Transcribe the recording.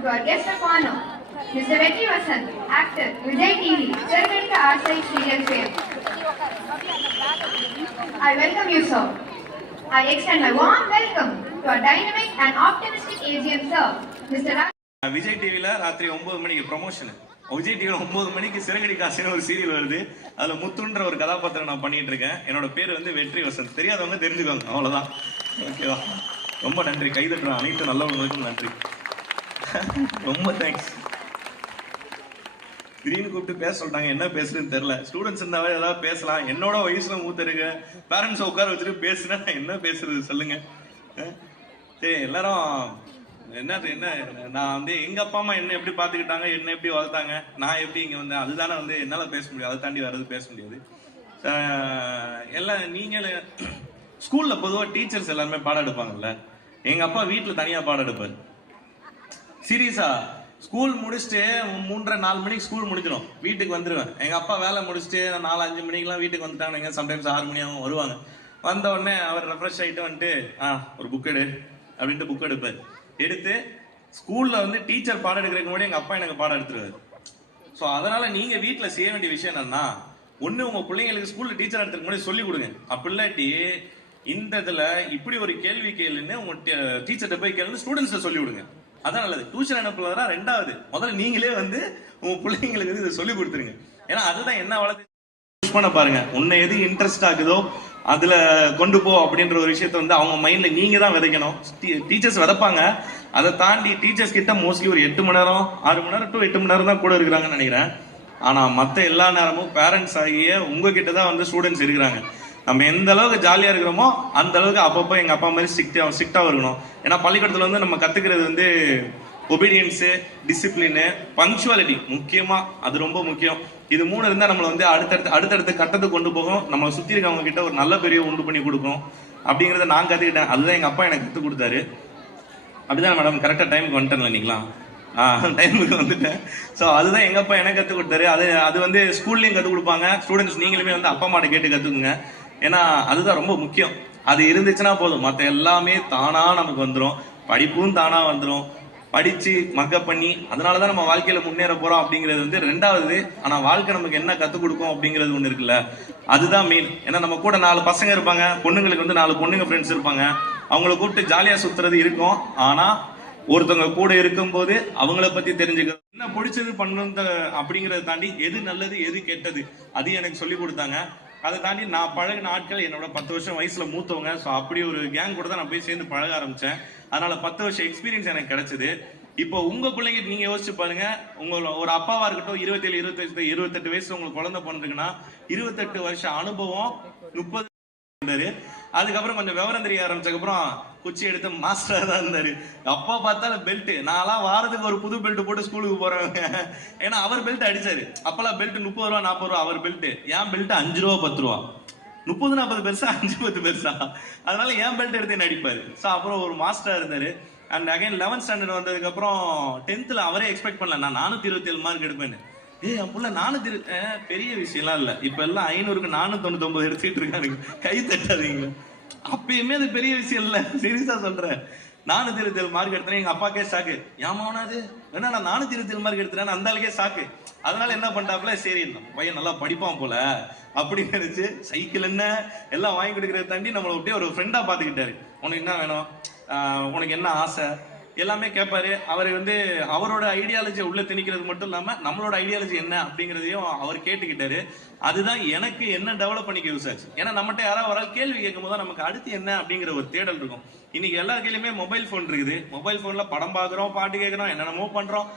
to our guest of honor, Mr. Vetri Vasant, actor, Vijay TV, Charakarika Artside Serial Fame. I welcome you, sir. I extend my warm welcome to our dynamic and optimistic AGM, sir, Mr. Vijay டிவில ராத்திரி 9 மணிக்கு promotion. Vijay டிவில 9 மணிக்கு சிறகடி காசுன்னு ஒரு serial வருது. அதுல முத்துன்ற ஒரு கதாபாத்திரம் நான் பண்ணிட்டு இருக்கேன். என்னோட பேர் வந்து வெற்றி வசந்த். தெரியாதவங்க தெரிஞ்சுக்கோங்க, அவ்வளவுதான். ஓகேவா? ரொம்ப நன்றி. கைதட்டுற அனைத்து நல்லவங்களுக்கும் நன்றி. ரொம்ப தேங்க்ஸ். திடீர்னு கூப்பிட்டு பேச சொல்லிட்டாங்க, என்ன பேசுறதுன்னு தெரியல. ஸ்டூடெண்ட்ஸ் இருந்தாவே ஏதாவது பேசலாம். என்னோட வயசுல மூத்த இருக்கு, பேரண்ட்ஸ் உட்கார வச்சுட்டு பேசுனா என்ன பேசுறது சொல்லுங்க. சரி, எல்லாரும் என்ன நான் வந்து எங்க அப்பா அம்மா என்ன எப்படி பாத்துக்கிட்டாங்க, என்ன எப்படி வளர்த்தாங்க, நான் எப்படி இங்க வந்தேன், அதுதானே வந்து என்னால பேச முடியாது. அதை தாண்டி வர்றது பேச முடியாது. எல்லாம் நீங்க ஸ்கூல்ல பொதுவா டீச்சர்ஸ் எல்லாருமே பாடம் எடுப்பாங்கல்ல. எங்க அப்பா வீட்டுல தனியா பாடம் எடுப்பாரு. சீரியஸா ஸ்கூல் முடிச்சுட்டு 3:30-4 மணிக்கு ஸ்கூல் முடிஞ்சிடும், வீட்டுக்கு வந்துருவேன். எங்க அப்பா வேலை முடிச்சுட்டு 4-5 மணிக்கெல்லாம் வீட்டுக்கு வந்துட்டாங்க. சம்டைம்ஸ் 6 மணி ஆகும் வருவாங்க. வந்த உடனே அவர் ரெஃப்ரெஷ் ஆகிட்டு வந்துட்டு ஒரு புக் எடு அப்படின்ட்டு புக் எடுப்பார். எடுத்து ஸ்கூல்ல வந்து டீச்சர் பாடம் எடுக்கிறதுக்கு முன்னாடி எங்க அப்பா எனக்கு பாடம் எடுத்துருவாரு. ஸோ அதனால நீங்க வீட்டுல செய்ய வேண்டிய விஷயம் என்னன்னா, ஒண்ணு உங்க பிள்ளைங்களுக்கு ஸ்கூல்ல டீச்சர் எடுத்துக்கு முன்னாடி சொல்லி கொடுங்க. அப்படி இல்லாட்டி இந்த இதுல இப்படி ஒரு கேள்வி கேளுன்னு உங்க டீச்சர்கிட்ட போய் கேளுன்னு ஸ்டூடெண்ட்ஸ் சொல்லி கொடுங்க. அதான் நல்லது. டியூஷன் அனுப்புறதா ரெண்டாவது. முதல்ல நீங்களே வந்து உங்க பிள்ளைங்களுக்கு இதை சொல்லி கொடுத்துருங்க. ஏன்னா அதுதான் என்ன வளர்த்து பண்ண பாருங்க. உன்னை எது இன்ட்ரெஸ்ட் ஆகுதோ அதுல கொண்டு போ அப்படின்ற ஒரு விஷயத்த வந்து அவங்க மைண்ட்ல நீங்க தான் விதைக்கணும். டீச்சர்ஸ் விதைப்பாங்க. அதை தாண்டி டீச்சர்ஸ் கிட்ட மோஸ்ட்லி ஒரு 8 மணி நேரம் 6 மணி நேரம் டு 8 மணி நேரம் தான் கூட இருக்கிறாங்கன்னு நினைக்கிறேன். ஆனா மத்த எல்லா நேரமும் பேரண்ட்ஸ் ஆகிய உங்ககிட்ட தான் வந்து ஸ்டூடெண்ட்ஸ் இருக்கிறாங்க. நம்ம எந்த அளவுக்கு ஜாலியா இருக்கிறோமோ அந்த அளவுக்கு அப்பப்போ எங்க அப்பா மாதிரி ஸ்ட்ரிக்டா இருக்கணும். ஏன்னா பள்ளிக்கூடத்துல வந்து நம்ம கத்துக்கிறது வந்து ஒபீடியன்ஸு, டிசிப்ளினு, பங்க்சுவாலிட்டி முக்கியமா. அது ரொம்ப முக்கியம். இது 3 இருந்தா நம்மளை வந்து அடுத்தடுத்த கட்டத்துக்கு கொண்டு போகும். நம்ம சுத்தி இருக்கவங்க கிட்ட ஒரு நல்ல பெரிய உண்டு பண்ணி கொடுக்கும் அப்படிங்கிறத நான் கத்துக்கிட்டேன். அதுதான் எங்க அப்பா எனக்கு கற்றுக் கொடுத்தாரு. அப்படிதான் மேடம், கரெக்டா டைமுக்கு வந்துட்டேன் இல்லைங்களா? டைமுக்கு வந்துட்டேன். ஸோ அதுதான் எங்க அப்பா எனக்கு கற்றுக் கொடுத்தாரு. அது வந்து ஸ்கூல்லையும் கற்றுக் கொடுப்பாங்க. ஸ்டூடெண்ட்ஸ் நீங்களுமே வந்து அப்பா அம்மாட்ட கேட்டு கற்றுக்குங்க. ஏன்னா அதுதான் ரொம்ப முக்கியம். அது இருந்துச்சுன்னா போதும், மற்ற எல்லாமே தானா நமக்கு வந்துடும். படிப்பும் தானா வந்துடும். படிச்சு மக்கப் பண்ணி அதனாலதான் நம்ம வாழ்க்கையில முன்னேற போறோம் அப்படிங்கிறது வந்து ரெண்டாவது. ஆனா வாழ்க்கை நமக்கு என்ன கத்துக் கொடுக்கும் அப்படிங்கிறது ஒண்ணு இருக்குல்ல, அதுதான் மெயின். ஏன்னா நம்ம கூட 4 பசங்க இருப்பாங்க, பொண்ணுங்களுக்கு வந்து 4 பொண்ணுங்க ஃப்ரெண்ட்ஸ் இருப்பாங்க. அவங்கள கூப்பிட்டு ஜாலியா சுத்துறது இருக்கும். ஆனா ஒருத்தவங்க கூட இருக்கும் போது அவங்கள பத்தி தெரிஞ்சுக்கிறது, என்ன பிடிச்சது பண்ணணும் அப்படிங்கறத தாண்டி எது நல்லது எது கெட்டது அது எனக்கு சொல்லி கொடுத்தாங்க. அதை தாண்டி நான் பழகின ஆட்கள் என்னோட 10 வருஷம் வயசுல மூத்தவங்க. ஸோ அப்படி ஒரு கேங் கூட தான் நான் போய் சேர்ந்து பழக ஆரம்பிச்சேன். அதனால 10 வருஷம் எக்ஸ்பீரியன்ஸ் எனக்கு கிடைச்சது. இப்போ உங்க பிள்ளைங்க நீங்க யோசிச்சு பாருங்க. உங்களோட ஒரு அப்பாவா இருக்கட்டும், 27, 28, 28 வயசு உங்களுக்கு குழந்தை பிறந்திருக்குன்னா 28 வருஷம் அனுபவம் 30 இருந்தாரு. அதுக்கப்புறம் கொஞ்சம் விவரம் தெரிய ஆரம்பிச்சதுக்கப்புறம் குச்சி எடுத்து மாஸ்டரா தான் இருந்தாரு. அப்பா பார்த்தாலும் பெல்ட். நான்லாம் வாரத்துக்கு ஒரு புது பெல்ட் போட்டு ஸ்கூலுக்கு போறவங்க. ஏன்னா அவர் பெல்ட் அடிச்சாரு. அப்பெல்லாம் பெல்ட் 30 ரூபா 40 ரூபா. அவர் பெல்ட், என் பெல்ட் 5 ரூபா 10 ரூபா. 30-40 பெருசா, 5-10 பெருசா. அதனால என் பெல்ட் எடுத்து நடிப்பாரு. ஸோ அப்புறம் ஒரு மாஸ்டரா இருந்தாரு. அண்ட் அகைன் 11th ஸ்டாண்டர்ட் வந்ததுக்கு அப்புறம் 10th அவரே எக்ஸ்பெக்ட் பண்ணல நான் 427 மார்க் எடுப்பேன்னு. என் புள்ள 400 பெரிய விஷயம்லாம் இல்ல. இப்ப எல்லாம் 500க்கு 499 எடுத்துட்டு இருக்காரு. கை தட்டாதீங்க. அப்பயுமே அது பெரிய விஷயம் இல்ல, சீரியஸா சொல்றேன். 427 மார்க் எடுத்தேன். எங்க அப்பாக்கே ஷாக்கு. ஏமாவனாது ஏன்னா நான் 427 மார்க் எடுத்துறேன், அந்த ஆளுக்கே ஷாக்கு. அதனால என்ன பண்ணிட்டாப்ல, சரி பையன் நல்லா படிப்பான் போல அப்படின்னு நினைச்சு சைக்கிள் என்ன எல்லாம் வாங்கி கொடுக்கறத தாண்டி நம்மளை அப்படியே ஒரு ஃப்ரெண்டா பாத்துக்கிட்டாரு. உனக்கு என்ன வேணும், உனக்கு என்ன ஆசை எல்லாமே கேட்பாரு. அவர் வந்து அவரோட ஐடியாலஜியை உள்ள திணிக்கிறது மட்டும் இல்லாம நம்மளோட ஐடியாலஜி என்ன அப்படிங்கிறதையும் அவர் கேட்டுக்கிட்டாரு. அதுதான் எனக்கு என்ன டெவலப் பண்ணிக்க யூஸ் ஆச்சு. ஏன்னா நம்மகிட்ட யாராவது ஒரு கேள்வி கேட்கும் போது நமக்கு அடுத்து என்ன அப்படிங்கிற ஒரு தேடல் இருக்கும். இன்னைக்கு எல்லா கையிலுமே மொபைல் போன் இருக்குது. மொபைல் போன்ல படம் பாக்குறோம், பாட்டு கேட்கிறோம், என்னென்னமோ பண்றோம்.